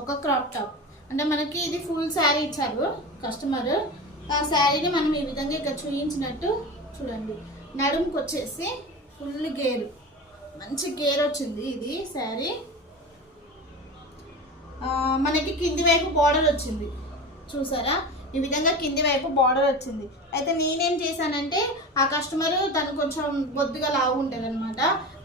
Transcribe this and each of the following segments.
ఒక crop top అంటే మనకి ఇది ఫుల్ శారీ ఇచ్చారు కస్టమర్ ఆ శారీని మనం ఈ విధంగా ఇక్కడ చూపించినట్టు చూడండి. నడుముకి వచ్చేసి ఫుల్ గేరు. మంచి గేర్ వచ్చింది ఇది శారీ మనకి కింది వైపు బార్డర్ వచ్చింది. చూసారా? ఈ విధంగా కింది వైపు బార్డర్ వచ్చింది. అయితే నేనేం చేశానంటే ఆ కస్టమర్ తను కొంచెం బొద్దుగా లావుంటుంది అనమాట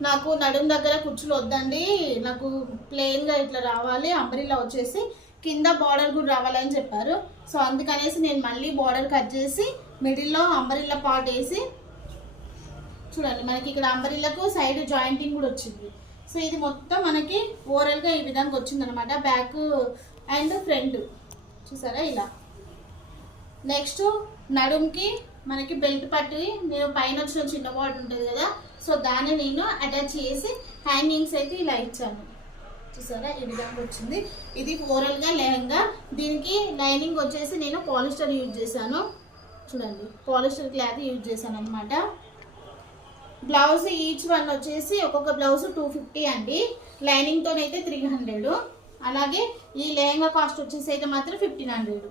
నాకు నడుము దగ్గర కుర్చీలు వద్దండి నాకు ప్లెయిన్గా ఇట్లా రావాలి అంబ్రిల్లా వచ్చేసి కింద బార్డర్ కూడా రావాలని చెప్పారు. సో అందుకనేసి నేను మళ్ళీ బార్డర్ కట్ చేసి మిడిల్లో అంబరిల్లా పాట్ వేసి చూడండి మనకి ఇక్కడ అంబరిల్లకు సైడ్ జాయింటింగ్ కూడా వచ్చింది. సో ఇది మొత్తం మనకి ఓవరాల్గా ఈ విధంగా వచ్చిందనమాట బ్యాక్ అండ్ ఫ్రంట్ చూసారా ఇలా? నెక్స్ట్ నడుంకి మనకి బెల్ట్ పట్టి నేను పైన వచ్చిన చిన్న బాడీ ఉంటుంది కదా. సో దాన్ని నేను అటాచ్ చేసి హ్యాంగింగ్స్ అయితే ఇలా ఇచ్చాను. చూసారా? ఈ విధంగా వచ్చింది. ఇది ఓరల్గా లెహంగా. దీనికి లైనింగ్ వచ్చేసి నేను పాలిస్టర్ యూజ్ చేశాను. చూడండి. పాలిస్టర్ క్లాత్ యూజ్ చేశాను అనమాట బ్లౌజ్ ఈచ్ వన్ వచ్చేసి ఒక్కొక్క బ్లౌజ్ టూ ఫిఫ్టీ అండి. లైనింగ్తోనైతే త్రీ హండ్రెడ్ అలాగే ఈ లెహంగా కాస్ట్ వచ్చేసి అయితే మాత్రం ఫిఫ్టీన్ హండ్రెడ్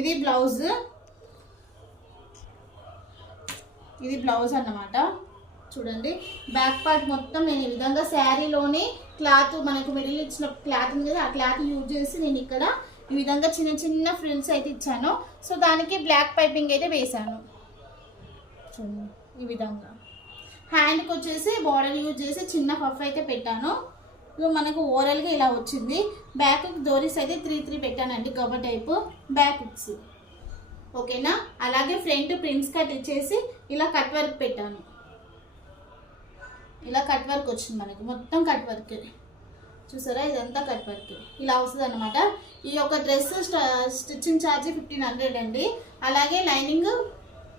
ఇది బ్లౌజ్. ఇది బ్లౌజ్ అన్నమాట. చూడండి. బ్యాక్ పార్ట్ మొత్తం నేను ఈ విధంగా శారీలోని క్లాత్ మనకు మిడిల్ ఇచ్చిన క్లాత్ ఉంది కదా ఆ క్లాత్ యూజ్ చేసి నేను ఇక్కడ ఈ విధంగా చిన్న చిన్న ఫ్రిల్స్ అయితే ఇచ్చాను. సో దానికి బ్లాక్ పైపింగ్ అయితే వేశాను. చూడండి. ఈ విధంగా. హ్యాండ్కి వచ్చేసి బార్డర్ యూజ్ చేసి చిన్న పఫ్ అయితే పెట్టాను. మనకు ఓవరాల్గా ఇలా వచ్చింది. బ్యాక్ డోరీస్ అయితే త్రీ త్రీ పెట్టానండి కవర్ టైపు బ్యాక్ హుక్స్ ఓకేనా? అలాగే ఫ్రంట్ ప్రింట్స్ కట్ ఇచ్చేసి ఇలా కట్ వర్క్ పెట్టాను. ఇలా కట్ వర్క్ వచ్చింది మనకి. మొత్తం కట్ వర్క్ చూసారా? ఇదంతా కట్ వర్క్ ఇలా వస్తుంది అనమాట ఈ యొక్క dress stitching charge fifteen hundred అండి. అలాగే లైనింగ్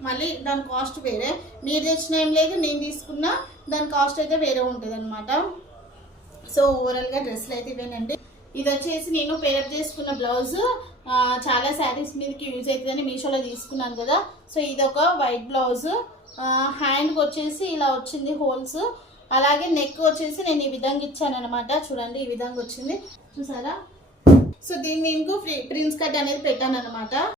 మళ్ళీ దాని కాస్ట్ వేరే. మీరు తెచ్చిన ఏం లేదు నేను తీసుకున్న దాని కాస్ట్ అయితే వేరే ఉంటుంది అనమాట సో ఓవరాల్గా డ్రెస్లు అయితే ఇవేనండి. ఇది వచ్చేసి నేను పేరప్ చేసుకున్న బ్లౌజ్ చాలా శారీస్ మీదకి యూజ్ అవుతుందని మీషోలో తీసుకున్నాను కదా. సో ఇది ఒక వైట్ బ్లౌజ్ హ్యాండ్కి వచ్చేసి ఇలా వచ్చింది హోల్స్ అలాగే నెక్ వచ్చేసి నేను ఈ విధంగా ఇచ్చాను అనమాట చూడండి ఈ విధంగా వచ్చింది. చూసారా? సో దీన్ని మీకు ప్రిన్స్ కట్ అనేది పెట్టాను అనమాట